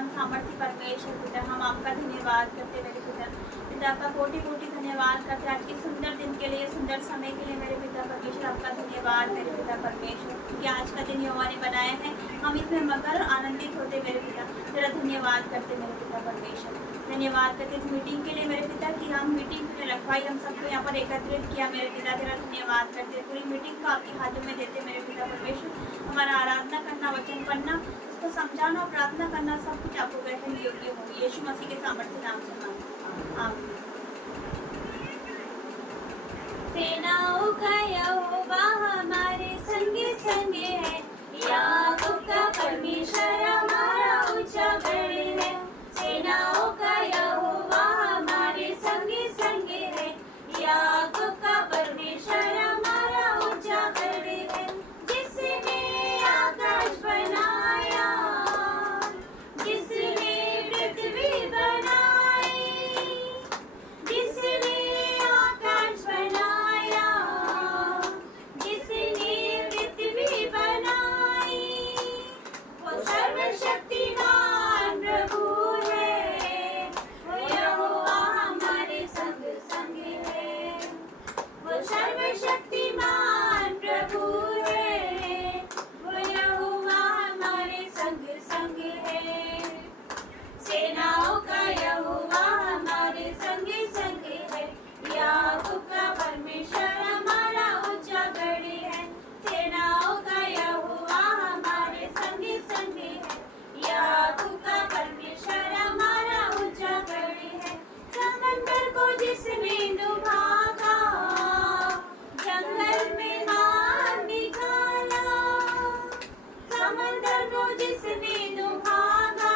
शक्तिमान सामर्थ्य परमेश्वर पिता, हम आपका धन्यवाद करते मेरे पिता। पिता आपका कोटि कोटि धन्यवाद करते आज के सुंदर दिन के लिए, सुंदर समय के लिए मेरे पिता परमेश्वर। आपका धन्यवाद मेरे पिता परमेश्वर, क्योंकि आज का दिन यहोवा ने बनाया है, हम इसमें मगर आनंदित होते मेरे पिता। तेरा धन्यवाद करते मेरे पिता परमेश्वर। धन्यवाद करते इस मीटिंग के लिए मेरे पिता कि हम मीटिंग में रखवाई, हम सबको यहाँ पर एकत्रित किया मेरे पिता। तेरा धन्यवाद करते, पूरी मीटिंग को आपके हाथों में देते मेरे पिता परमेश्वर। हमारा आराधना करना, वचन पढ़ना, उसको समझाना और प्रार्थना करना, सब कुछ आपको ग्रहण योग्य हो। यीशु मसीह के सामर्थ्य नाम से मांगते आमीन। सेनाओं का यहोवा हमारे संगे संगे है, याकूब का परमेश्वर हमारा ऊंचा गढ़ है। सेनाओं का यहोवा हमारे संगे संगे है, याकूब का परमेश्वर हमारा ऊंचा गढ़ है। जिसने आकाश बनाया, जिसने पृथ्वी बनाई, जिसने आकाश बनाया, जिसने पृथ्वी बनाई, वो सर्वशक्तिमान प्रभु है, वो यहोवा हमारे संग संग है। वो सर्वशक्तिमान प्रभु है, वो यहोवा हमारे संग संग है। सेनाओं का यहोवा हमारे संगे संगे है, याकूब का परमेश्वर हमारा ऊंचा गढ़ है। सेनाओं का यहोवा हमारे संगे संगे है, याकूब का परमेश्वर हमारा ऊंचा गढ़ है। समंदर को जिसने डुबाता, जंगल में मार निकाला, समंदर को जिसने डुबाता,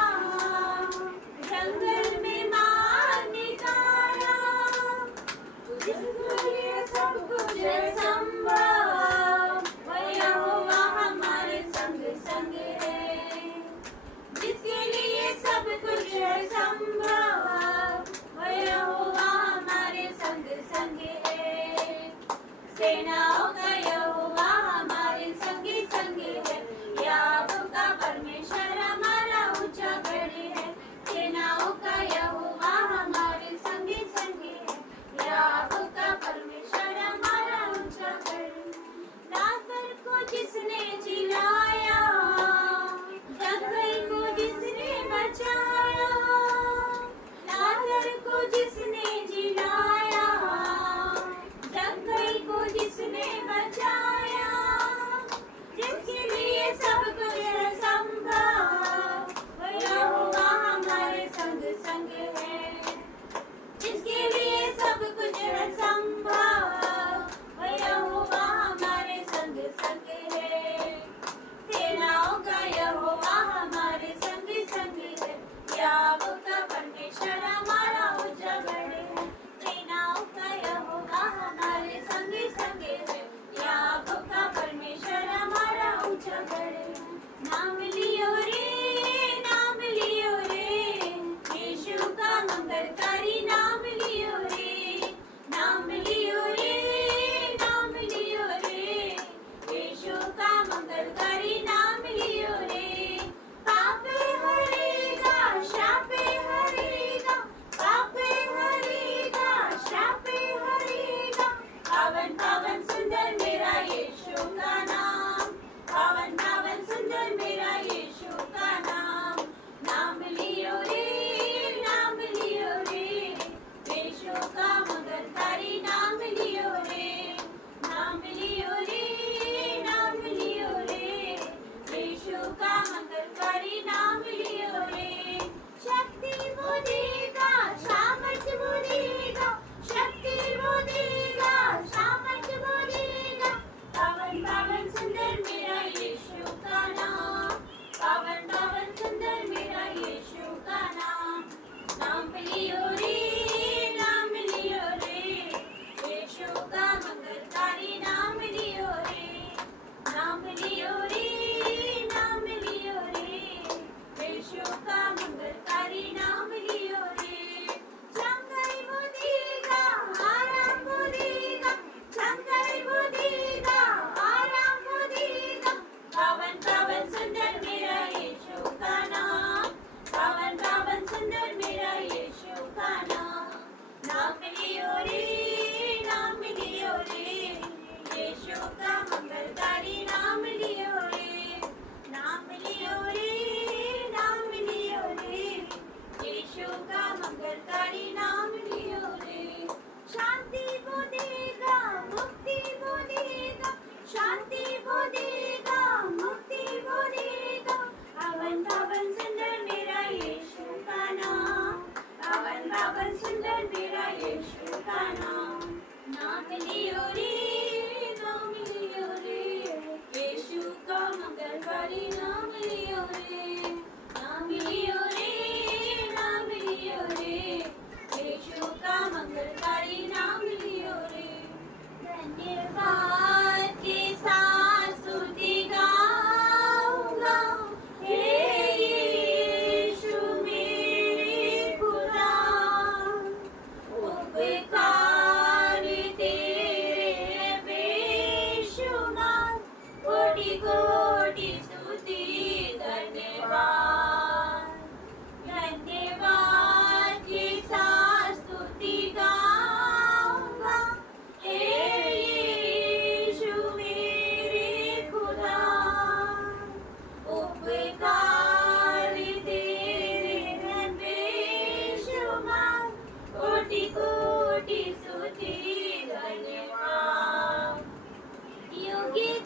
जंगल में मार निकाला, जिसके लिए सब कुछ है संभव, वो यहोवा हमारे संग संग है। जिसके लिए सब कुछ है संभव, वो यहोवा हमारे संग संग है। सेनाओं का यहोवा हमारे संगे संगे है, याकूब का परमेश्वर हमारा ऊंचा गढ़ है। सेनाओं का यहोवा हमारे संगे संगे है, याकूब का परमेश्वर हमारा ऊंचा गढ़ है। लाजर को जिसने जिलाया, जंगल को जिसने बचाया, लाजर को जिसने जिलाया, जंगल को जिसने बचाया, जिसके लिए सब कुछ है संभव, वो यहोवा हमारे संग संग है। जिसके लिए सब कुछ है संभव, वो यहोवा हमारे संग संग है। सेनाओं का यहोवा हमारे संग संग है, याकूब का परमेश्वर हमारा ऊंचा गढ़ है। सेनाओं का यहोवा हमारे संग संग है, याकूब का परमेश्वर हमारा ऊंचा गढ़ है। नाम लियो रे, नाम लियो रे, यीशु का मंगलकारी नाम लियो रे, नाम लियो रे, नाम लियो रे, यीशु का मंगलकारी नाम लियो रे। पापे हरेगा, शापे हरेगा, पापे हरेगा, शापे हरेगा। पावन पावन सुंदर मेरा यीशु का नाम, पावन पावन सुंदर मेरा यीशु का नाम। नाम लियो रे, नाम लियो रे, यीशु का मंगलकारी नाम लियो रे, नाम लियो रे, नाम लियो रे, यीशु का मंगलकारी नाम लियो रे। शक्ति वो देगा, सामर्थ्य वो देगा, शक्ति वो देगा, सामर्थ्य वो देगा। पावन पावन सुंदर मेरा यीशु का नाम, पावन पावन सुंदर मेरा यीशु का नाम। नाम लियो रे, नाम लियो रे, यीशु का मंगलकारी नाम लियो रे, नाम लियो रे, नाम लियो रे,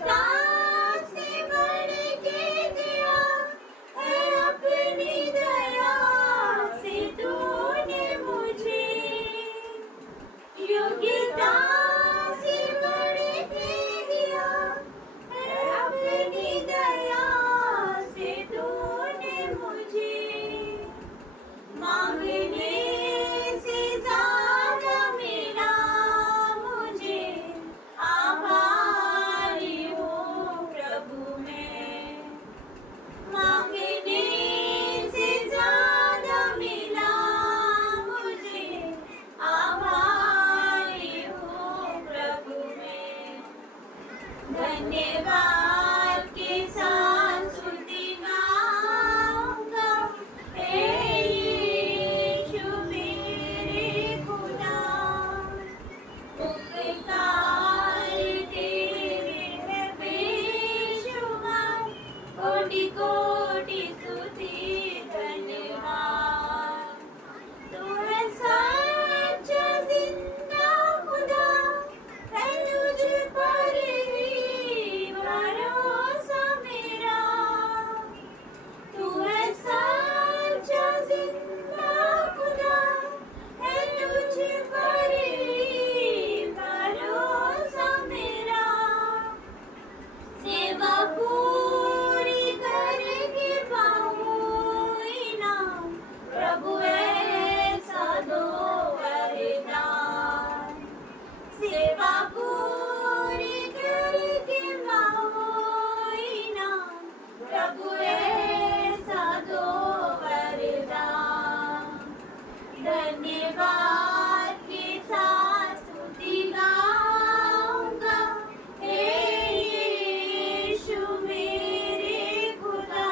योग्यता से बढ़ के दिया है अपनी दया से तूने मुझे, योग्यता से बढ़ के दिया है अपनी दया से तूने मुझे, मांगने से ज्यादा मिला मुझे, आभारी हूँ प्रभु मैं, मांगने से ज्यादा मिला मुझे, आभारी हूँ प्रभु मैं, धन्यवाद के साथ स्तुति गाऊंगा, हे यीशु मेरे खुदा, उपकार तेरे है बेशुमार, कोटि कोटि स्तुति धन्यवाद, तू है सच्चा जिंदा खुदा, है तुझ पर ही भरोसा मेरा, तू है सच्चा जिंदा खुदा, है तुझ पर ही भरोसा मेरा, सेवा पूरी करके पाऊं इनाम, प्रभु ऐसा दो वरदान, सेवा पूरी करके पाऊं इनाम, प्रभु ऐसा दो वरदान, धन्यवाद के साथ स्तुति गाऊंगा, हे यीशु मेरे खुदा,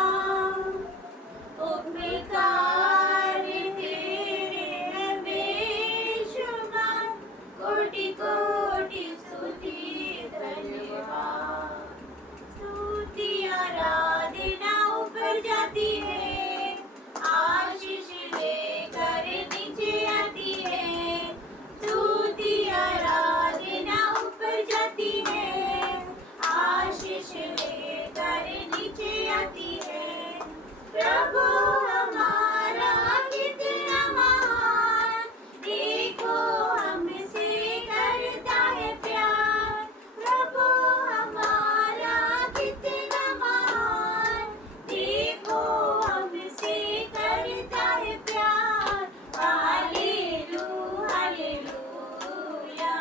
उपकार तेरे है बेशुमार, कोटि कोटि स्तुति धन्यवाद, स्तुति आराधना ऊपर जाती है, आशीष लेकर नीचे आती है, स्तुति आराधना ऊपर जाती है, आशीष लेकर नीचे आती है, प्रभु हमारा कितना महान, देखो हमसे करता है प्यार, प्रभु हमारा कितना महान, देखो हमसे करता है प्यार, हालेलू हालेलूया,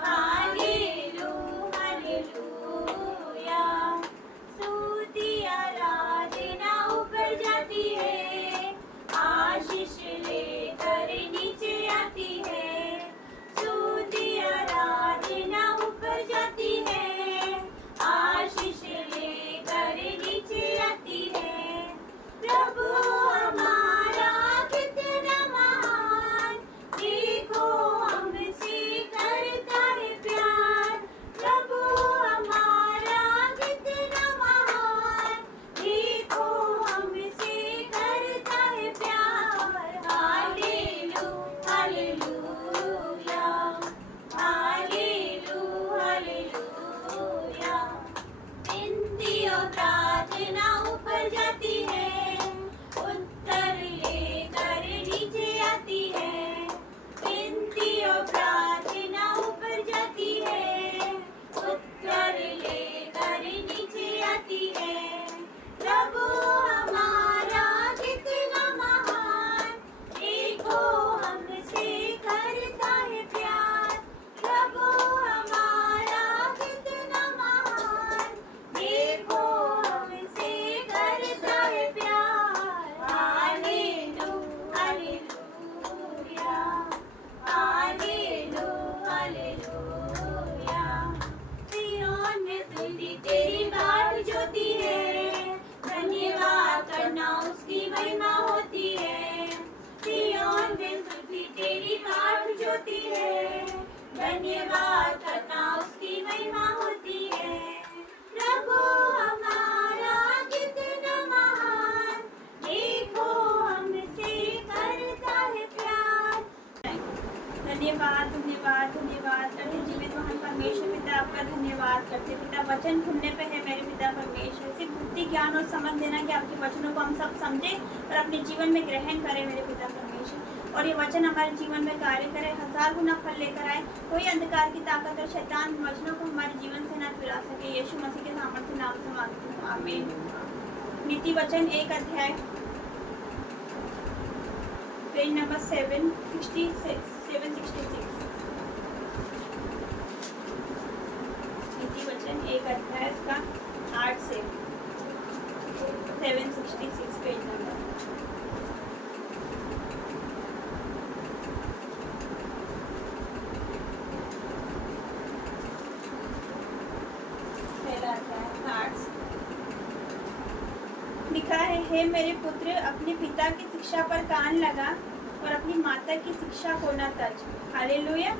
हालेलू हालेलूया, स्तुति आराधना ऊपर जाती है, आशीष लेकर नीचे आती है, स्तुति आराधना ऊपर जाती है, आशीष लेकर नीचे आती है, प्रभु हमारा कितना महान, देखो हमसे करता है प्यार, प्रभु हमारा कितना महान, देखो हमसे करता है प्यार, हालेलू हालेलूया, हालेलू हालेलूया, विनती और प्रार्थना ऊपर जाती है, उत्तर लेकर नीचे आती है, विनती और प्रार्थना ऊपर जाती है, उत्तर लेकर नीचे आती है, प्रभु हमारा कितना महान, देखो हमसे करता है प्यार, प्रभु हमारा कितना महान, देखो हमसे करता है प्यार, हालेलू हालेलूया, हालेलू हालेलूया, सियोन में स्तुति तेरी बाट जोती है, धन्यवाद करना उसकी महिमा होती है, सियोन में स्तुति तेरी बाट जोती है, धन्यवाद करना उसकी महिमा होती है, प्रभु हमारा कितना महान, देखो हमसे करता है प्यार, धन्यवाद धन्यवाद धन्यवाद अतिथि में महान परमेश्वर पिता आपका आपका धन्यवाद करते पिता। वचन सुनने पे है मेरे पिता परमेश्वर, सिर्फ बुद्धि ज्ञान और समझ देना कि आपके वचनों को हम सब समझें और अपने जीवन में ग्रहण करें मेरे पिता परमेश्वर, और ये वचन हमारे जीवन में कार्य करे, 1000 गुना फल लेकर आए। कोई अंधकार की ताकत और शैतान वचनों को हमारे जीवन से न फिरा सके। यीशु मसीह के सामर्थ्य नाम से मांगती हूँ, आमीन। नीति वचन 1 अध्याय पेज नंबर 766। नीति वचन 1 अध्याय का 8 से 766 पेज नंबर। लिखा है, हे मेरे पुत्र, अपने पिता की शिक्षा पर कान लगा और अपनी माता की शिक्षा को न तज। हालेलुया।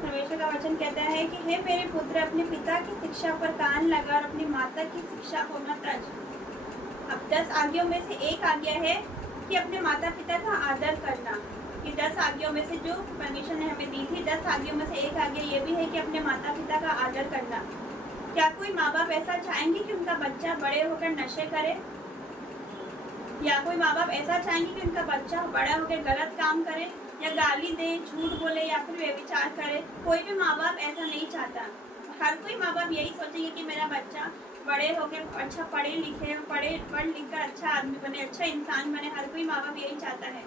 परमेश्वर का वचन कहता है कि हे मेरे पुत्र, अपने पिता की शिक्षा पर कान लगा और अपनी माता की शिक्षा को न तज। अब 10 आज्ञाओं में से एक आज्ञा है कि अपने माता पिता का आदर करना। ये 10 आज्ञाओं में से जो परमेश्वर ने हमें दी थी, 10 आज्ञाओं में से एक आज्ञा ये भी है कि अपने माता पिता का आदर करना। क्या कोई माँ बाप ऐसा चाहेंगे कि उनका बच्चा बड़े होकर नशे करे, या कोई माँ बाप ऐसा चाहेंगे कि उनका बच्चा बड़ा होकर गलत काम करे, या गाली दे, झूठ बोले, या फिर व्यभिचार करे? कोई भी माँ बाप ऐसा नहीं चाहता। हर कोई माँ बाप यही सोचेंगे कि मेरा बच्चा बड़े होकर अच्छा पढ़ लिख कर अच्छा आदमी बने, अच्छा इंसान बने। हर कोई माँ बाप यही चाहता है।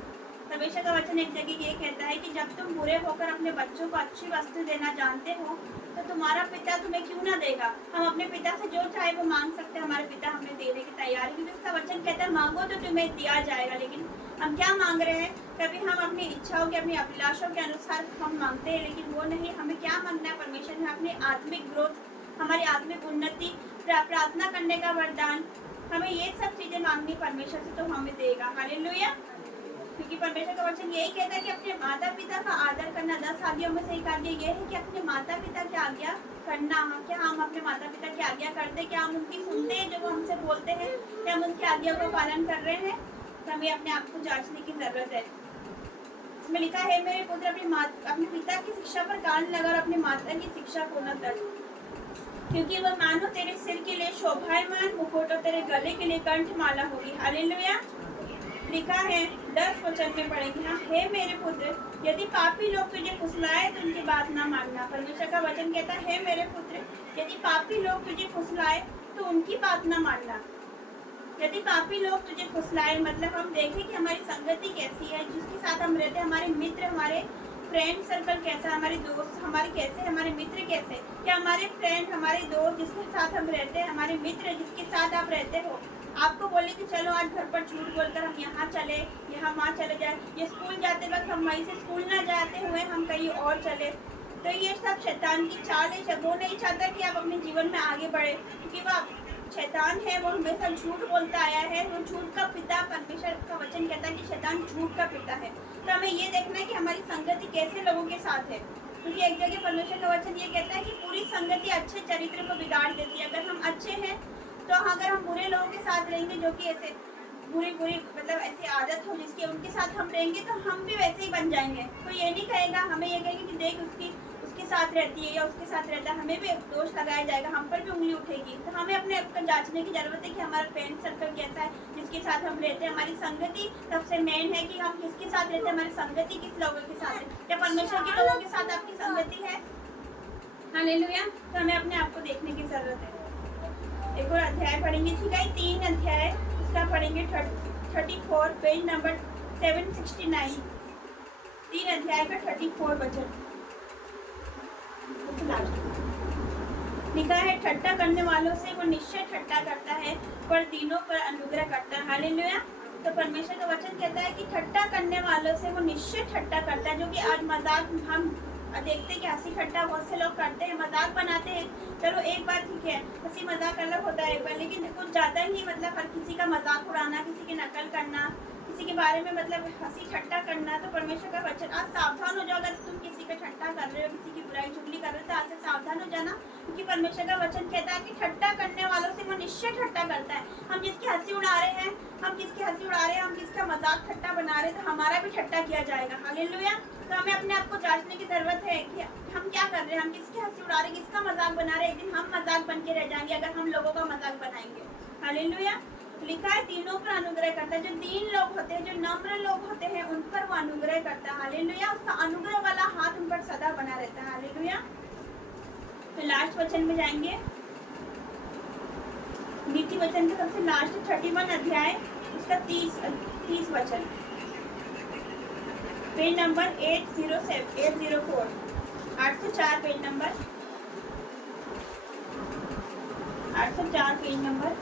परमेश्वर का वचन एक जगह ये कहता है कि जब तुम बुरे होकर अपने बच्चों को अच्छी वस्तु देना जानते हो तो तुम्हारा पिता तुम्हें क्यों ना देगा। हम अपने पिता से जो चाहे वो मांग सकते हैं, हमारे पिता हमें देने की तैयार है, क्योंकि उसका वचन कहता है मांगो तो तुम्हें दिया जाएगा। लेकिन हम क्या मांग रहे हैं? कभी हम अपनी इच्छाओं के, अपनी अभिलाषों के अनुसार हम मांगते हैं, लेकिन वो नहीं। हमें क्या मांगना है? परमेश्वर ने अपनी आत्मिक ग्रोथ, हमारी आत्मिक उन्नति, प्रार्थना करने का वरदान, हमें ये सब चीजें मांगनी परमेश्वर से, तो हमें देगा। हालेलुया। क्योंकि परमेश्वर का वचन यही कहता है कि अपने माता पिता का आदर करना। 10 आज्ञाओं में से एक आज्ञा ये है कि अपने माता पिता की आज्ञा करना। क्या हम अपने माता पिता की आज्ञा करते हैं? क्या हम उनकी सुनते हैं जो वो हमसे बोलते हैं? क्या हम उनकी आज्ञा का पालन कर रहे हैं? तो हमें अपने आप को जांचने की जरूरत है। इसमें लिखा है, मेरे पुत्र, अपने पिता की शिक्षा पर कान लगा और अपनी माता की शिक्षा को न तज, क्योंकि वह मानो तेरे सिर के लिए शोभायमान मुकुट और तेरे गले के लिए कंठमाला होगी। हालेलुया। लिखा है 10 वचन में पढ़ेंगे हम, हे मेरे पुत्र, यदि पापी लोग तुझे फुसलाए तो उनकी बात ना मानना। परमेश्वर का वचन कहता है, हे मेरे पुत्र, यदि पापी लोग तुझे फुसलाए तो उनकी बात ना मानना। यदि पापी लोग तुझे फुसलाए मतलब हम देखें कि हमारी संगति कैसी है, जिसके साथ हम रहते हैं, हमारे मित्र, हमारे फ्रेंड सर्कल कैसा है, हमारे दोस्त हमारे कैसे, हमारे मित्र कैसे। क्या हमारे फ्रेंड, हमारे दोस्त जिसके साथ हम रहते हैं, हमारे मित्र जिसके साथ आप रहते हो, आपको बोले कि चलो आज घर पर झूठ बोलकर हम यहाँ चले, यहाँ वहाँ चले जाए, ये स्कूल जाते वक्त हम वहीं से स्कूल ना जाते हुए हम कहीं और चले, तो ये सब शैतान की चाल है। वो नहीं चाहता कि आप अपने जीवन में आगे बढ़े, क्योंकि वो शैतान है, वो हमेशा झूठ बोलता आया है। वो झूठ का पिता, परमेश्वर का वचन कहता है कि शैतान झूठ का पिता है। तो हमें ये देखना है कि हमारी संगति कैसे लोगों के साथ है, क्योंकि एक जगह परमेश्वर का वचन ये कहता है कि पूरी संगति अच्छे चरित्र को बिगाड़ देती है। अगर हम अच्छे हैं तो अगर हम बुरे लोगों के साथ रहेंगे जो कि ऐसे बुरी मतलब ऐसी आदत हो जिसकी, उनके साथ हम रहेंगे तो हम भी वैसे ही बन जाएंगे। तो ये नहीं कहेगा, हमें ये कहेगा कि देख उसके साथ रहती है या उसके साथ रहता है, हमें भी दोष लगाया जाएगा, हम पर भी उंगली उठेगी। तो हमें अपने आप को जांचने की जरूरत है कि हमारा फ्रेंड सर्कल कैसा है, जिसके साथ हम रहते हैं। हमारी संगति सबसे मेन है कि हम किसके साथ रहते हैं, हमारी संगति किस लोगों के साथ है। क्या परमेश्वर के लोगों के साथ आपकी संगति है? हालेलुया। तो हमें अपने आप को देखने की जरूरत है। एक और अध्याय पढ़ेंगे, ठीक है, 3 अध्याय, इसका पढ़ेंगे 34 पेज नंबर 769। 3 अध्याय का 34 वचन लिखा है, ठट्टा करने वालों से वो निश्चय ठट्टा करता है, पर दीनों पर अनुग्रह करता है। हालेलुया। तो परमेश्वर का वचन कहता है कि ठट्टा करने वालों से वो निश्चय ठट्टा करता है। जो कि आज मजाक हम देखते हैं कि हंसी ठट्टा बहुत से लोग करते हैं, मजाक बनाते हैं। चलो एक बार ठीक है, हंसी मजाक अलग होता है एक बार, लेकिन कुछ ज़्यादा ही मतलब हर किसी का मजाक उड़ाना, किसी की नकल करना, किसी के बारे में मतलब हंसी ठट्टा करना। तो परमेश्वर का वचन, आज सावधान हो जाओ। अगर तुम किसी का ठट्टा कर रहे हो, किसी की बुराई चुगली कर रहे हो, तो आज से सावधान हो जाना, क्योंकि परमेश्वर का वचन कहता है कि ठट्टा करने वालों से वो निश्चय ठट्टा करता है। हम जिसकी हंसी उड़ा रहे हैं, हम जिसका मजाक ठट्टा बना रहे हैं, तो हमारा भी ठट्टा किया जाएगा। हालेलुया। तो तो हमें अपने आप को जांचने की जरूरत है कि हम क्या कर रहे हैं, हम किसकी हंसी उड़ा रहे हैं, किसका मजाक बना रहे हैं। एक दिन हम मजाक बन के रह जाएंगे अगर हम लोगों का मजाक बनाएंगे। हालेलुया। लिखा है तीनों पर अनुग्रह करता है। जो दीन लोग होते हैं, जो नम्र लोग होते हैं, उन पर वो अनुग्रह करता है। हालेलुया। उसका अनुग्रह वाला हाथ उन पर सदा बना रहता है। हालेलुया। तो लास्ट वचन में जाएंगे, नीति वचन का सबसे लास्ट 31 अध्याय, उसका 30 वचन, page number 804, 804 page number, 804 page number,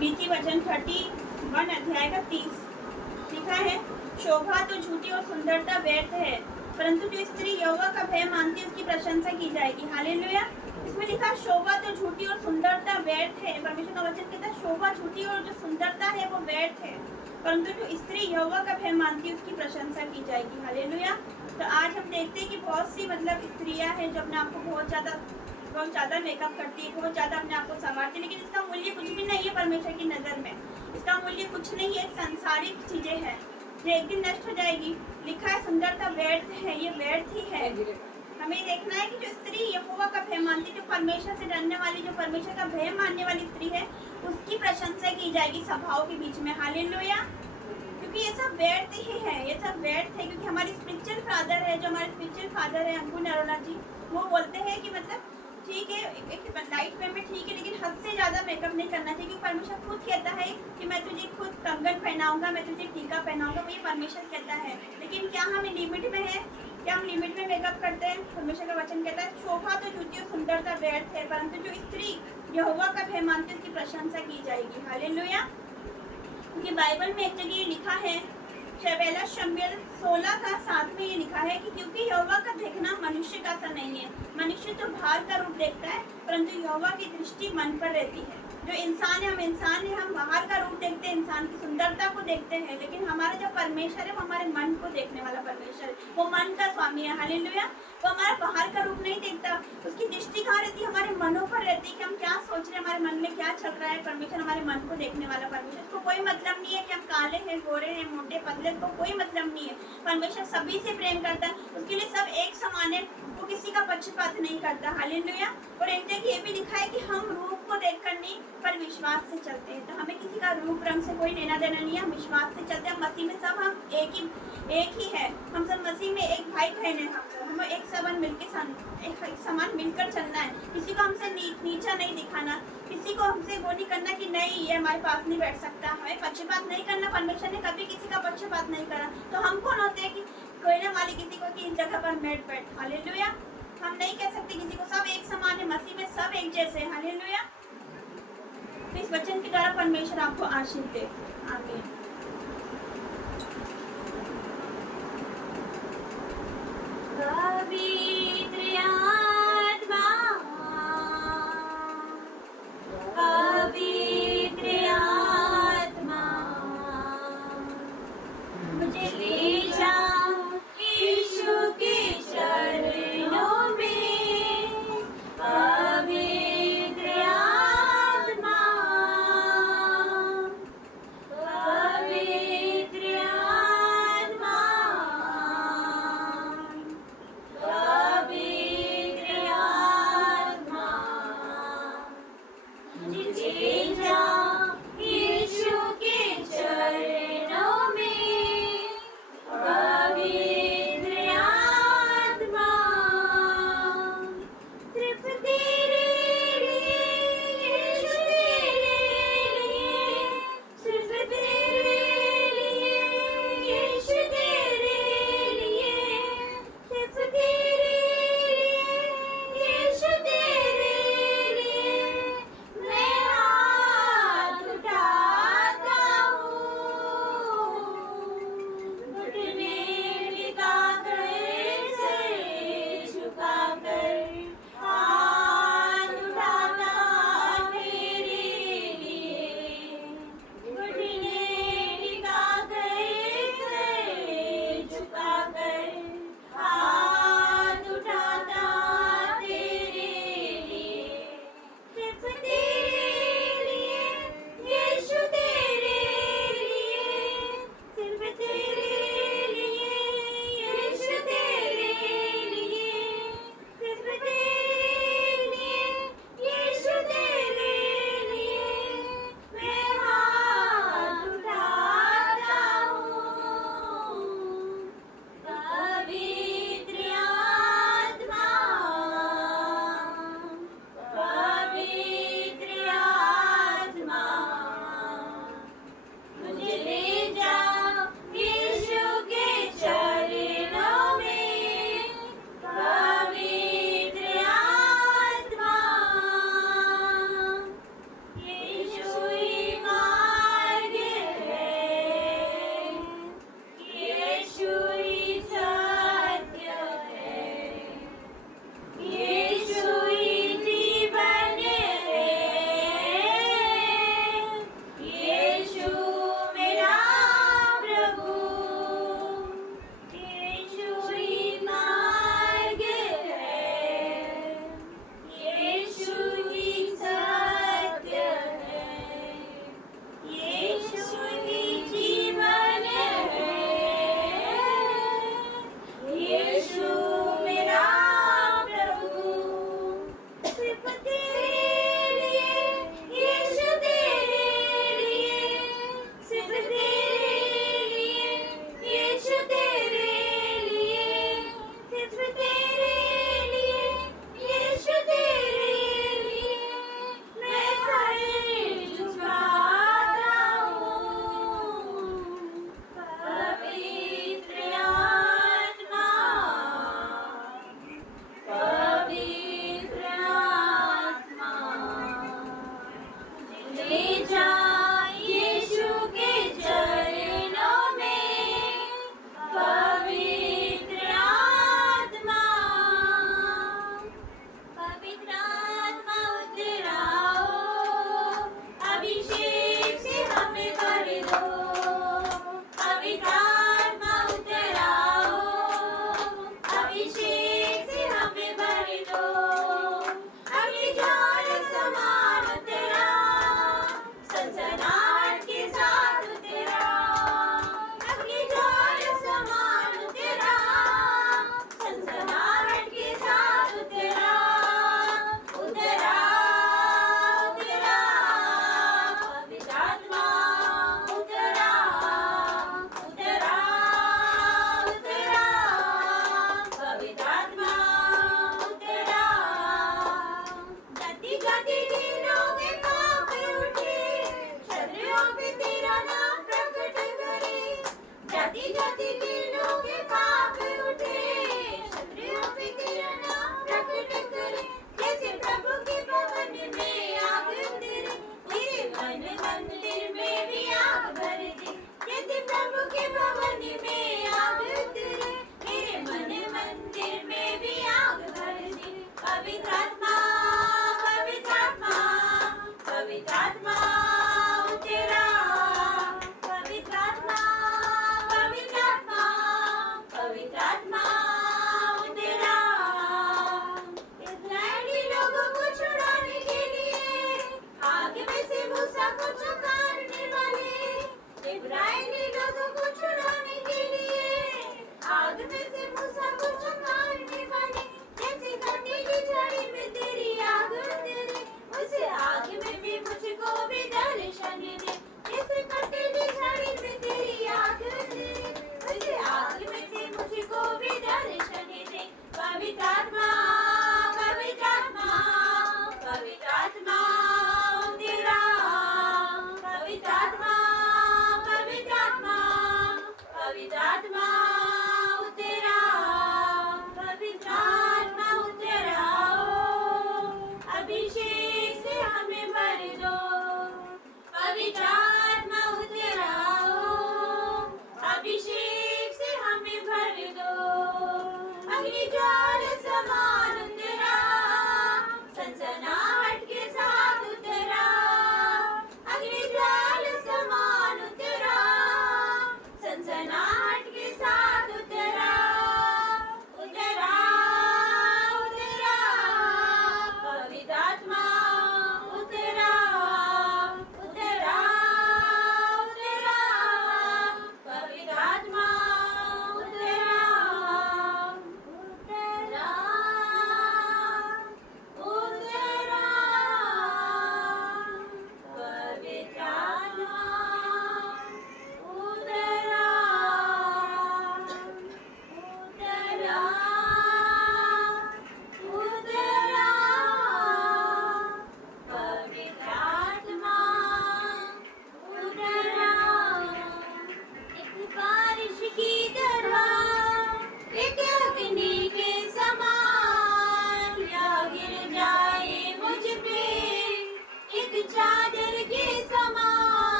नीति वचन 31 अध्याय का 30 लिखा है, शोभा तो झूठी और सुंदरता व्यर्थ है, परंतु जो स्त्री यहोवा का भय मानती है उसकी प्रशंसा की जाएगी। हालेलुया। इसमें लिखा शोभा तो झूठी और सुंदरता व्यर्थ है। परमेश्वर का वचन कहता है शोभा झूठी और जो सुंदरता है वो व्यर्थ है, परंतु जो स्त्री यहोवा का भय मानती है उसकी प्रशंसा की जाएगी। हालेलुया। तो आज हम देखते हैं कि बहुत सी स्त्रियां हैं जो अपने आप को बहुत ज़्यादा मेकअप करती है, बहुत ज़्यादा अपने आप को संवारती है, लेकिन इसका मूल्य कुछ भी नहीं है परमेश्वर की नज़र में। इसका मूल्य कुछ नहीं है, सांसारिक चीज़ें हैं जो एक दिन नष्ट हो जाएगी। लिखा है सुंदरता व्यर्थ है, ये व्यर्थ ही है। हमें देखना है कि जो स्त्री यहोवा का भय मानती है, जो परमेश्वर से डरने वाली, जो परमेश्वर का भय मानने वाली स्त्री है, उसकी प्रशंसा की जाएगी सभाओं के बीच में। हालेलुया। क्योंकि ये सब व्यर्थ ही है, ये सब व्यर्थ है। क्योंकि हमारी स्पिरिचुअल फादर है, जो हमारे स्पिरिचुअल फादर है अंकुर नरोला जी, वो बोलते हैं कि मतलब ठीक है एक लाइट वे में ठीक है, लेकिन हद से ज़्यादा मेकअप नहीं करना चाहिए। क्योंकि परमेश्वर खुद कहता है कि मैं तुझे खुद कंगन पहनाऊंगा, मैं तुझे टीका पहनाऊंगा, वो ये परमेश्वर कहता है। लेकिन क्या हम लिमिट में है? क्या हम लिमिट में मेकअप करते हैं? परमेश्वर का वचन कहता है शोभा तो झूठी और सुंदरता व्यर्थ है, परंतु जो स्त्री यहोवा का भय मानती है उसकी प्रशंसा की जाएगी। हालेलुया। क्योंकि बाइबल में एक जगह ये लिखा है, पहला शमूएल 16 का 7 में ये लिखा है कि क्योंकि यहोवा का देखना मनुष्य का सा नहीं है। मनुष्य तो बाहर का रूप देखता है, परंतु यहोवा की दृष्टि मन पर रहती है। जो इंसान है, हम इंसान है, हम बाहर का रूप देखते हैं, इंसान की सुंदरता को देखते हैं, लेकिन हमारा जो परमेश्वर है वो हमारे मन को देखने वाला परमेश्वर है, वो मन का स्वामी है। हालेलुया। वो हमारा बाहर का रूप नहीं देखता, उसकी दृष्टि कहाँ रहती है? हमारे मनों पर रहती है कि हम क्या सोच रहे हैं, हमारे मन में क्या चल रहा है। परमेश्वर हमारे मन को देखने वाला परमेश्वर। उसको कोई मतलब नहीं है कि हम काले हैं, गोरे हैं, मोटे पतले, को कोई मतलब नहीं है। परमेश्वर सभी से प्रेम करता है, उसके लिए सब एक समान है, वो किसी का पक्षपात नहीं करता। हालेलुया। और एक जगह ये भी लिखा है कि हम रूप को देखकर नहीं पर विश्वास से चलते हैं। तो हमें किसी का रूप रंग से कोई लेना देना नहीं है, हम विश्वास से चलते हैं। मसीह में सब हम एक ही है, हम सब मसीह में एक भाई बहन है। हमें एक समान मिलकर चलना है। किसी को हमसे नीचा नहीं दिखाना, किसी को हमसे वो नहीं करना कि नहीं ये हमारे पास नहीं बैठ सकता। हमें पक्षपात नहीं करना। परमेश्वर ने कभी किसी का पक्षपात नहीं करा। तो हम कौन होते हैं कि कोई वाले किसी को कि इस जगह पर बैठ। हालेलुया। हम नहीं कह सकते किसी को, सब एक समान है, मसीह में सब एक जैसे हैं। हालेलुया। तो इस वचन के द्वारा परमेश्वर आपको आशीष दे। आमीन। पवित्र आत्मा, पवित्र आत्मा, मुझे ले जा यीशु के चरणों में। पवित्र आत्मा, जाति के लोग कांप उठे, क्षत्रियों पे तेरा नाम प्रकट करे, जैसे प्रभु के भवन में आग उतरे, मेरे मन मंदिर में भी आग भर दे, जैसे प्रभु के भवन में आग उतरे, मेरे मन मंदिर में भी आग भर दे। पवित्र आत्मा, पवित्र आत्मा, पवित्र आत्मा तेरा, पवित्र आत्मा, पवित्र आत्मा,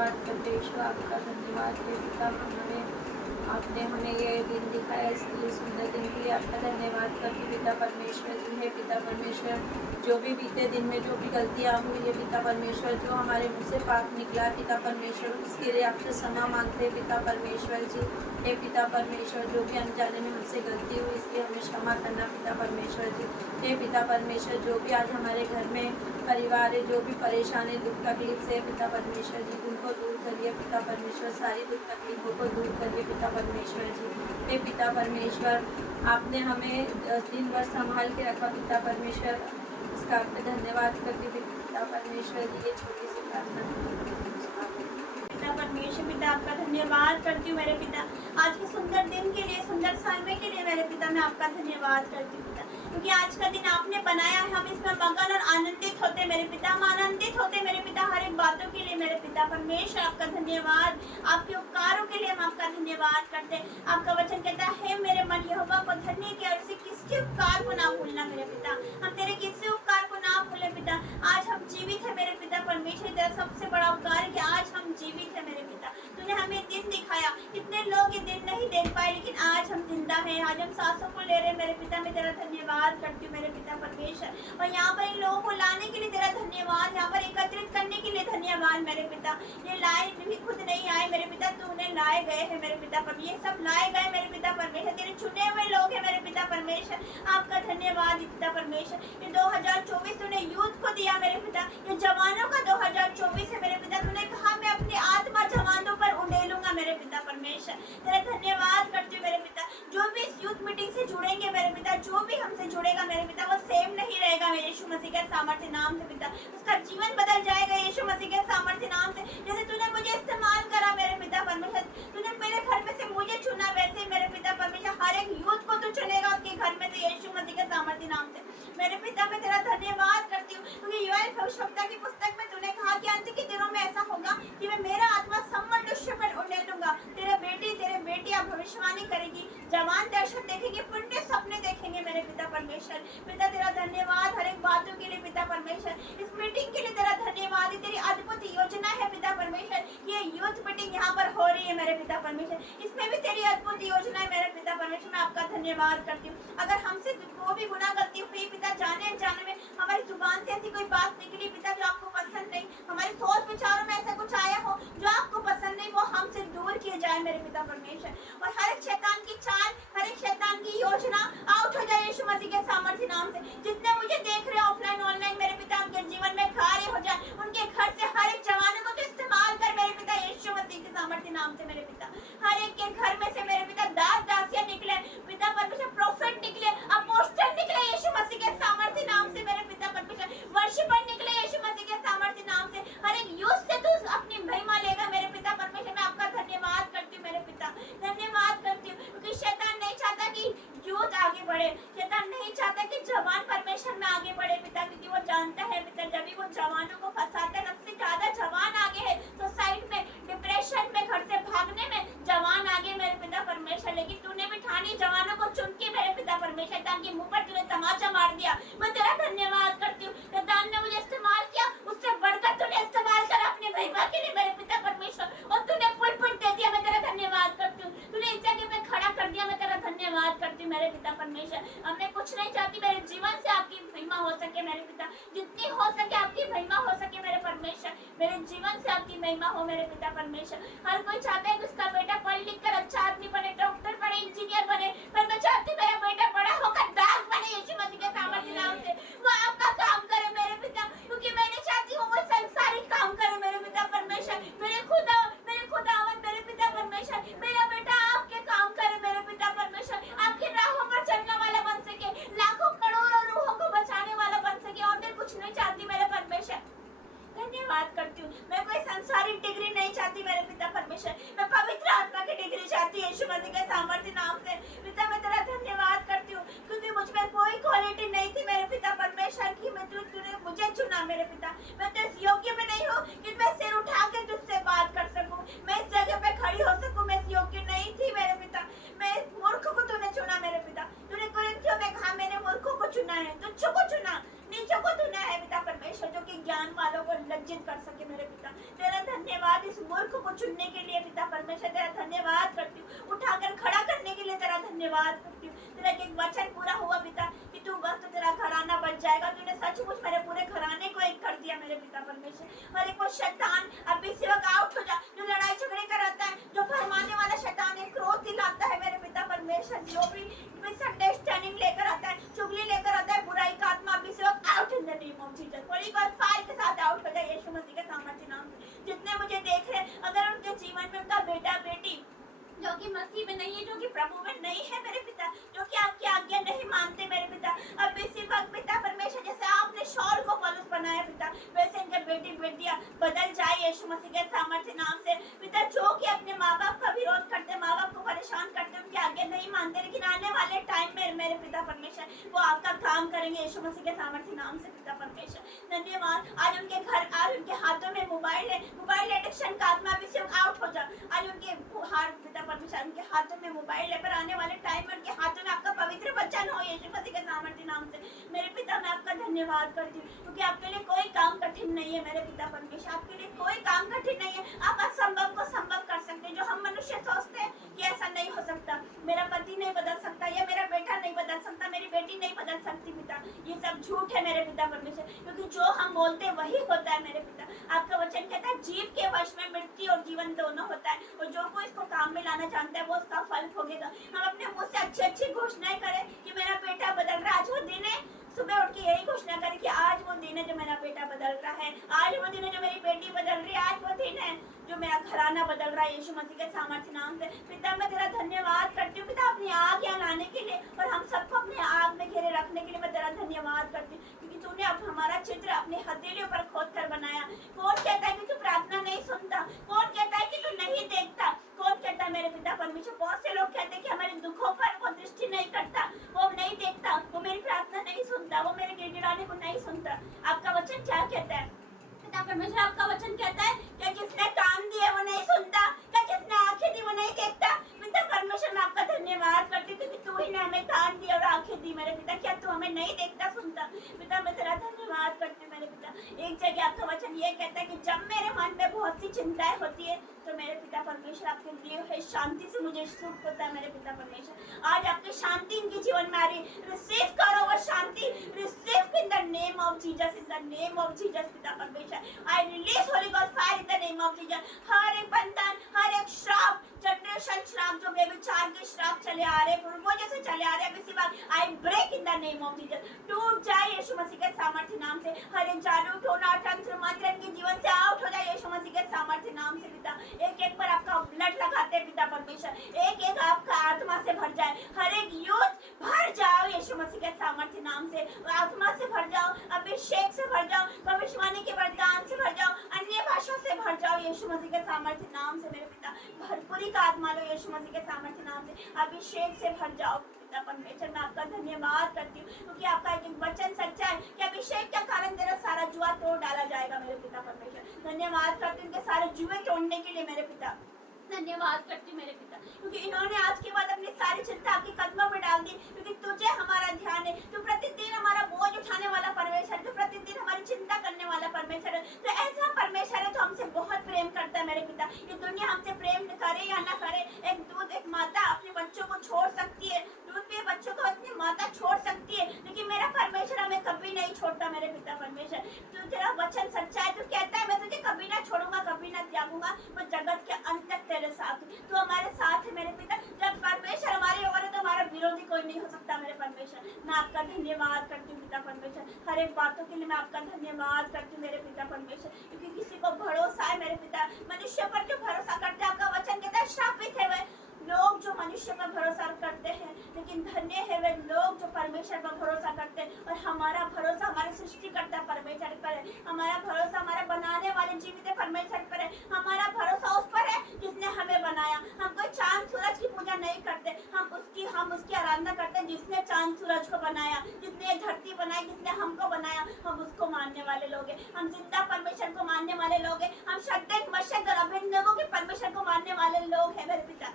धन्यवाद करते हैं ईश्वर, आपका धन्यवाद हे पिता हमारे, आपने हमें ये दिन दिखाया, इसके लिए सुंदर दिन के लिए आपका धन्यवाद करते पिता परमेश्वर जी। है पिता परमेश्वर, जो भी बीते दिन में जो भी गलतियाँ हुई है पिता परमेश्वर, जो हमारे मुँह से पाप निकला पिता परमेश्वर, उसके लिए आपसे क्षमा मांगते हैं पिता परमेश्वर जी। हे पिता परमेश्वर, जो भी अनजाने में हमसे गलती हुई इसलिए हमें क्षमा करना पिता परमेश्वर जी। हे पिता परमेश्वर, जो भी आज हमारे घर में परिवार है, जो भी परेशान है, दुख तकलीफ से पिता परमेश्वर जी, उनको दूर करिए पिता परमेश्वर, सारी दुख तकलीफों को दूर करिए पिता परमेश्वर जी। हे पिता परमेश्वर, आपने हमें 10 दिन भर संभाल के रखा पिता परमेश्वर, इसका आपका धन्यवाद करते पिता परमेश्वर जी। ये छोटी सी प्रार्थना पिता परमेश्वर, पिता आपका धन्यवाद करती हूँ मेरे पिता, आज के सुंदर दिन के लिए, सुंदर समय के लिए मेरे पिता मैं आपका धन्यवाद करती हूँ पिता, क्योंकि आज का दिन आपने बनाया है, हम इसमें मगन और आनंदित होते मेरे पिता, हम आनंदित होते मेरे पिता हर एक बातों के लिए मेरे पिता परमेश्वर, आपका धन्यवाद, आपके उपकारों के लिए हम आपका धन्यवाद करते हैं। आपका वचन कहता है मेरे मन यहोवा को धन्य किया, और किसके उपकार को ना भूलना मेरे पिता, हम तेरे किसी उपकार को ना भूले पिता। आज हम जीवित है मेरे पिता परमेश्वर, तेरा सबसे बड़ा उपकार है कि आज हम जीवित है मेरे पिता, तूने हमें दिन दिखाया, कितने लोग ये दिन नहीं देख पाए, लेकिन आज हम जिंदा हैं, आज हम सांसों को ले रहे मेरे पिता, मैं तेरा धन्यवाद करती हूँ मेरे पिता परमेश्वर। और यहाँ पर इन लोगों को लाने के लिए तेरा धन्यवाद, यहाँ पर एकत्रित करने के लिए धन्यवाद मेरे पिता, ये लाए भी खुद नहीं आए मेरे पिता, तू उन्हें लाए गए हैं मेरे पिता पर, ये सब लाए गए मेरे पिता परमेश्वर, तेरे चुने हुए लोग हैं मेरे पिता परमेश्वर, आपका धन्यवाद पिता परमेश्वर। ये 2024 तूने यूथ को दिया मेरे पिता, ये जवानों का 2024 है मेरे पिता, तूने कहा मैं अपनी आत्मा जवानों पर उड़ेलूंगा मेरे पिता परमेश्वर, तेरा धन्यवाद करती हूँ मेरे पिता। जो भी इस यूथ मीटिंग से जुड़ेंगे मेरे पिता, जो भी हमसे जुड़ेगा मेरे पिता, वो सेम नहीं रहेगा मेरे यीशु मसीह के सामर्थ्य नाम से पिता, उसका जीवन बदल जाएगा यीशु मसीह के सामर्थ्य नाम से। जैसे तूने मुझे इस्तेमाल करा मेरे पिता परमेश्वर, तूने मेरे घर में से मुझे चुना, वैसे मेरे पिता परमेश्वर हर एक यूथ को तू चुनेगा उसके घर में से यीशु मसीह के सामर्थ्य नाम से मेरे पिता। मैं तेरा धन्यवाद करती हूँ, क्योंकि योएल भविष्यवक्ता की पुस्तक में तूने कहा कि अंत के दिनों में ऐसा होगा कि मैं मेरा आत्मा सब मनुष्य पर उड़ेलूंगा, तेरे बेटी आप भविष्यवाणी करेगी, जवान दर्शन देखेंगे, पुण्य सपने देखेंगे मेरे पिता परमेश्वर। पिता तेरा धन्यवाद हर एक बातों के लिए पिता परमेश्वर, इस मीटिंग के लिए तेरा धन्यवाद, तेरी अद्भुत योजना है पिता परमेश्वर, ये यूथ मीटिंग यहाँ पर हो रही है मेरे पिता परमेश्वर, इसमें भी तेरी अद्भुत योजना है मेरे पिता परमेश्वर, मैं आपका धन्यवाद करती हूँ। अगर हमसे वो भी गुनाह गलती हुई पिता, जाने अनजाने में हमारी जुबान से ऐसी कोई बात निकली पिता जो आपको पसंद नहीं, हमारे सोच विचारों में ऐसा कुछ आया हो जो आपको पसंद नहीं, वो हमसे दूर किए जाए मेरे पिता परमेश्वर, और हर एक शैतान की चाल, हर एक शैतान की योजना आउट हो जाए यीशु मसीह के सामर्थ्य नाम से। जितने मुझे देख रहे ऑफलाइन ऑनलाइन मेरे पिता, उनके जीवन में कार्य हो जाए, उनके घर से हर एक जवानों को तो इस्तेमाल कर मेरे पिता यीशु मसीह के सामर्थ्य नाम से मेरे पिता, हर एक के घर में से मेरे पिता दास दासियां निकले पिता परमेश्वर, प्रोफेट निकले, अपोस्टल निकले यीशु मसीह के सामर्थ्य नाम से मेरे पिता परमेश्वर, वर्शिपर निकले यीशु मसीह के सामर्थ्य नाम से, हर एक यूथ से तू अपनी महिमा लेगा मेरे पिता परमेश्वर। मैं आपका धन्यवाद करती हूँ मेरे पिता, धन्यवाद करती हूँ, क्योंकि शैतान नहीं चाहता कि यूथ आगे बढ़े, शैतान नहीं चाहता कि जवान परमेश्वर में आगे बढ़े पिता, क्योंकि वो जानता है पिता जब भी वो जवानों को फंसाता है, सबसे ज्यादा जवान आगे है सुसाइड में, डिप्रेशन में, घर से भागने में जवान आगे मेरे पिता परमेश्वर, लेकिन तूने भी ठानी जवानों को चुन के मेरे पिता परमेश्वर, ताकि मुंह पर तूने तमाचा मार दिया, मैं तेरा धन्यवाद करती हूँ। शैतान ने मुझे इस्तेमाल किया, उससे बढ़कर तूने इस्तेमाल करा अपने महिमा के लिए मेरे पिता परमेश्वर, और तूने पुल दे दिया, मैं तेरा धन्यवाद करती हूँ, तूने इस जगह पे खड़ा कर दिया, मैं तेरा धन्यवाद करती हूँ मेरे पिता परमेश्वर। अब मैं कुछ नहीं चाहती, मेरे जीवन से आपकी महिमा हो सके मेरे पिता, जितनी हो सके आपकी महिमा हो सके मेरे परमेश्वर, मेरे जीवन से आपकी महिमा हो मेरे पिता परमेश्वर। हर कोई चाहता है कि उसका बेटा पढ़ लिख कर अच्छा आदमी बने, डॉक्टर बने, इंजीनियर बने, पर मैं चाहती मेरा बेटा बड़ा होकर दास बने यीशु मसीह के सामर्थ्य नाम से, वो आपका काम करे मेरे पिता, क्योंकि मैं नहीं चाहती हूँ वो संसारिक काम करे मेरे पिता परमेश्वर, मेरे खुदावंद मेरे पिता परमेश्वर, मेरा बेटा आपके काम करे मेरे पिता परमेश्वर, आपकी राहों पर चलने वाला बन सके, लाखों करोड़ों रूहों को बचाने वाला बन सके, और मैं कुछ नहीं चाहती मेरे परमेश्वर। धन्यवाद करती हूँ, मैं कोई संसारिक डिग्री नहीं चाहती मेरे पिता परमेश्वर, मैं पवित्र आत्मा की डिग्री बाद इस मूर्ख को चुनने के लिए पिता परमेश्वर तेरा धन्यवाद करती हूँ, उठाकर खड़ा करने के लिए तेरा धन्यवाद करती हूँ। तेरा एक वचन पूरा हुआ पिता कि तू बस तो तेरा घराना बच जाएगा। तूने सचमुच मेरे पूरे घराने को एक कर दिया मेरे पिता परमेश्वर। और एक वो शैतान अब इस वक्त आउट हो जा, जो लड़ाई झगड़े कराता है, जो फरमाने वाला शैतान है, क्रोध दिलाता है मेरे पिता परमेश्वर, जो भी मिसअंडरस्टैंडिंग लेकर आता है, चुगली लेकर आता है, बुराई का आत्मा अब इस वक्त out in the name of Jesus. Holi God fire के साथ आउट हो जाए यीशु मसीह के सामर्थ्य नाम से। जितने मुझे देख रहे हैं, अगर उनके जीवन में उनका बेटा बेटी जो कि मसीह में नहीं है, जो कि प्रभु में नहीं है मेरे पिता, जो कि आपकी आज्ञा नहीं मानते मेरे पिता, अब इसी वक्त पिता परमेश्वर जैसे आपने शौल को पौलुस बनाया पिता, वैसे इनके बेटी बेटियां बदल जाए यीशु मसीह के सामर्थ्य नाम से पिता। जो कि अपने माँ बाप का विरोध करते, माँ बाप को परेशान करते, उनकी आज्ञा नहीं मानते, लेकिन आने वाले टाइम में मेरे पिता परमेश्वर वो आपका काम करेंगे यीशु मसीह के सामर्थ्य नाम से पिता परमेश्वर। धन्यवाद। आज उनके घर, आज उनके हाथों में मोबाइल है, मोबाइल एडिक्शन का आत्मा भी सिर्फ आउट हो जाए। आज उनके हाथ पिता परमेश्वर, उनके हाथों में मोबाइल है, पर आने वाले टाइम में उनके हाथों में आपका पवित्र वचन हो यीशु मसीह के सामर्थ्य नाम से। मेरे पिता मैं आपका धन्यवाद करती हूँ, क्योंकि आपके लिए कोई काम कठिन नहीं है मेरे पिता परमेश्वर। आपके लिए कोई काम कठिन नहीं है। आप असंभव को संभव कर सकते हैं। जो हम मनुष्य सोचते हैं कि ऐसा नहीं हो सकता, मेरा पति नहीं बदल सकता, या मेरा बेटा नहीं बदल सकता, मेरी बेटी नहीं बदल सकती पिता, ये सब झूठ है मेरे पिता परमेश्वर, क्योंकि जो हम बोलते हैं वही होता है मेरे पिता। आपका वचन कहता है जीव के वश में मृत्यु और जीवन दोनों होता है, और जो कोई इसको काम में लाना चाहता है वो उसका फल भोगेगा। हम अपने मुंह से अच्छी अच्छी घोषणाएं करें कि मेरा बेटा बदल रहा है। आज वो दिन है, सुबह उठ के यही घोषणा करें कि आज वो दिन है जो मेरा बेटा बदल रहा है, आज वो दिन है जो मेरी बेटी बदल रही है, आज वो दिन है जो मेरा घराना बदल रहा है यीशु मसीह के सामर्थ्य नाम से। पिता मैं तेरा धन्यवाद करती हूँ पिता, अपनी आग यहाँ लाने के लिए और हम सबको अपने आग में घेरे रखने के लिए मैं तेरा धन्यवाद करती हूँ, क्योंकि तूने अब हमारा चित्र अपने हथेलियों पर खोद कर बनाया। कौन कहता है कि तू प्रार्थना नहीं सुनता, कौन कहता है कि तू नहीं देखता, कौन कहता है मेरे पिता परमेश्वर। बहुत से लोग कहते हैं कि हमारे दुखों पर वो दृष्टि नहीं करता, वो नहीं देखता, वो मेरी प्रार्थना नहीं सुनता, वो मेरे गिड़गिड़ाने को नहीं सुनता। आपका वचन क्या कहता है पिता परमेश्वर? आपका वचन कहता है कि जिसने कान दिए वो नहीं सुनता, क्या जिसने आंखें दी वो नहीं देखता। पिता परमेश्वर मैं आपका धन्यवाद करती हूँ, क्योंकि तू ही ने हमें कान दिए और आंखें दी मेरे पिता। क्या तू हमें नहीं देखता सुनता? पिता मैं तेरा धन्यवाद करती हूँ मेरे पिता। एक जगह आपका वचन ये कहता है कि जब मेरे मन में बहुत सी चिंताएं होती है तो मेरे पिता परमेश्वर आपके लिए है शांति से मुझे सुख होता है मेरे पिता परमेश्वर। आज आपकी शांति इनके जीवन में आ रही, रिसीव करो वो शांति, receive in the name of Jesus, in the name of Jesus पिता परमेश्वर। I release holy God fire in the name of Jesus. हर एक बंधन, हर एक श्राप, जनरेशन श्राप, जो व्यभिचार के श्राप चले आ रहे, पूर्वजों से चले आ रहे हैं, इसी बात I break in the name of Jesus. टूट जाए यीशु मसीह के सामर्थ्य नाम से। हर एक जादू टोना तंत्र मंत्र इनके जीवन से आउट हो जाए यीशु मसीह के सामर्थ्य नाम से पिता। एक एक पर आपका ब्लड लगाते हैं पिता परमेश्वर, एक एक आपका आत्मा से भर जाए, हर एक यूथ भर जाओ यीशु मसीह के सामर्थ्य नाम से। आत्मा से भर जाओ, अभिषेक से भर जाओ, भविष्यवाणी के वरदान से भर जाओ, अन्य भाषा से भर जाओ यीशु मसीह के सामर्थ्य नाम से मेरे पिता। भरपूरी का आत्मा लो यीशु मसीह के सामर्थ्य नाम से, अभिषेक से भर जाओ पिता परमेश्वर। मैं आपका धन्यवाद करती हूँ, क्योंकि आपका एक वचन सच्चा है कि अभिषेक के कारण तेरा सारा जुआ तोड़ डाला जाएगा मेरे पिता परमेश्वर। धन्यवाद करती हूँ सारे जुए तोड़ने के लिए मेरे पिता। धन्यवाद करती हूँ मेरे पिता, क्योंकि इन्होंने आज के बाद अपनी सारी चिंता आपके कदमों में डाल दी, क्योंकि तुझे हमारा ध्यान है। तू प्रतिदिन हमारा बोझ उठाने वाला परमेश्वर है, तू प्रतिदिन हमारी चिंता करने वाला परमेश्वर है। तो ऐसा परमेश्वर है तो हमसे बहुत प्रेम करता है मेरे पिता। ये दुनिया हमसे प्रेम करे या ना करे, एक दूध, एक माता अपने बच्चों को छोड़ सकती है, दूध पिए बच्चों को अपनी माता छोड़ सकती है, लेकिन मेरा परमेश्वर हमें कभी नहीं छोड़ता मेरे पिता परमेश्वर। तो तेरा वचन सच्चा है, तू कहता है मैं तुझे कभी ना छोड़ूंगा, कभी ना त्यागूंगा, वो जगत के अंत तक तेरे साथ। तू हमारे साथ है मेरे पिता। जब परमेश्वर हमारे ओर है तो हमारा विरोधी कोई नहीं हो सकता मेरे परमेश्वर। मैं आपका धन्यवाद करती हूँ पिता परमेश्वर। हर एक बातों के लिए मैं आपका धन्यवाद करती हूँ मेरे पिता परमेश्वर, क्योंकि किसी को भरोसा है मेरे पिता, मनुष्य पर जो भरोसा करते हैं, आपका वचन कहता है श्रापित है वे लोग जो मनुष्य पर भरोसा करते हैं, लेकिन धन्य है वे लोग जो परमेश्वर पर भरोसा करते हैं। और हमारा भरोसा हमारे सृष्टिकर्ता परमेश्वर पर है, हमारा भरोसा हमारे बनाने वाले जीवित परमेश्वर पर है, हमारा भरोसा उस पर है जिसने हमें बनाया। हम कोई चांद सूरज की पूजा नहीं करते, हम उसकी आराधना करते हैं जिसने चांद सूरज को बनाया, जिसने धरती बनाई, जिसने हमको बनाया। हम उसको मानने वाले लोग हैं, हम जिंदा परमेश्वर को मानने वाले लोग हैं, हम शद्रक, मेशक और अबेदनगो के परमेश्वर को मानने वाले लोग हैं मेरे पिता।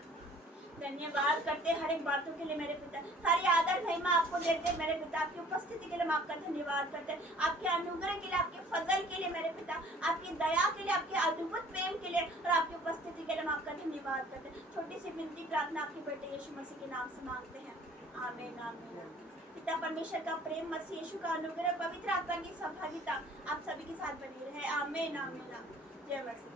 धन्यवाद करते हर एक बातों के लिए मेरे पिता। सारी आदर महिमा आपको देते मेरे पिता। आपकी उपस्थिति के लिए हम आपका धन्यवाद करते हैं, आपके अनुग्रह के लिए, आपके फजल के लिए मेरे पिता, आपकी दया के लिए, आपके अद्भुत प्रेम के लिए और आपकी उपस्थिति के लिए हम आपका धन्यवाद करते हैं। छोटी सी विनती प्रार्थना आपके बेटे यीशु मसीह के नाम से मांगते हैं, आमीन आमीन। पिता परमेश्वर का प्रेम, मसीह यीशु का अनुग्रह, पवित्र आत्मा की सहभागिता आप सभी के साथ बनी रहे, आमीन आमीन। जय मसीह।